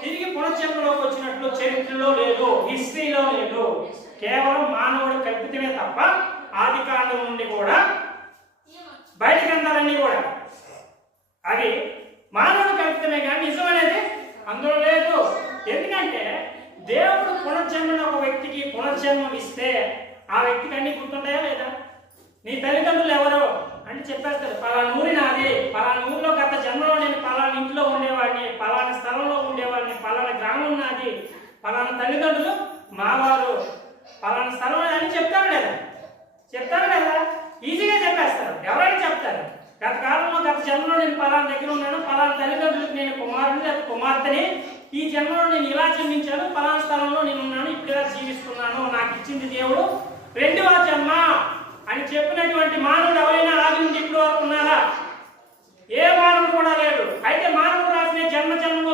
తిరిగి పునర్జన్మలోకి వచ్చినట్లు చరిత్రలో లేదు, హిస్టరీలో లేదు. కేవలం మానవుడు కల్పితమే తప్ప ఆది కాండం నుండి కూడా బయట గ్రంథాలన్నీ కూడా అవి మానవుడు కల్పితమే కానీ నిజం అనేది అందులో లేదు. ఎందుకంటే దేవుడు పునర్జన్మను ఒక వ్యక్తికి పునర్జన్మం ఇస్తే ఆ వ్యక్తికి అన్ని గుర్తుంటాయా లేదా? నీ తల్లిదండ్రులు ఎవరు అని చెప్పేస్తారు, పలానా ఊరి నాది, పలానా ఊరిలో గత జన్మలో నేను పలానా ఇంట్లో ఉండేవాడిని, పలానా స్థలంలో ఉండేవాడిని, పలానా గ్రామం నాది, పలానా తల్లిదండ్రులు మావారు, పలానా స్థలం అని చెప్తారు లేదా? చెప్తారు లేదా? ఈజీగా చెప్పేస్తారు. ఎవరైనా చెప్తారు. గత కాలంలో గత జన్మలో నేను పలానా దగ్గర ఉన్నాను, పలానా తల్లిదండ్రులకు నేను కుమారుని లేదా కుమార్తెని, ఈ జన్మలో నేను ఇలా జన్మించాను, పలానా స్థలంలో నేను ఉన్నాను, ఇప్పుడు ఇలా జీవిస్తున్నాను, నాకు ఇచ్చింది దేవుడు రెండవ జన్మ అని చెప్పినటువంటి మానవుడు ఎవరైనా ఆది నుండి ఇప్పుడు వరకు ఉన్నారా? ఏ మానవుడు కూడా లేడు. అయితే మానవుడు రాసిన జన్మ జన్మ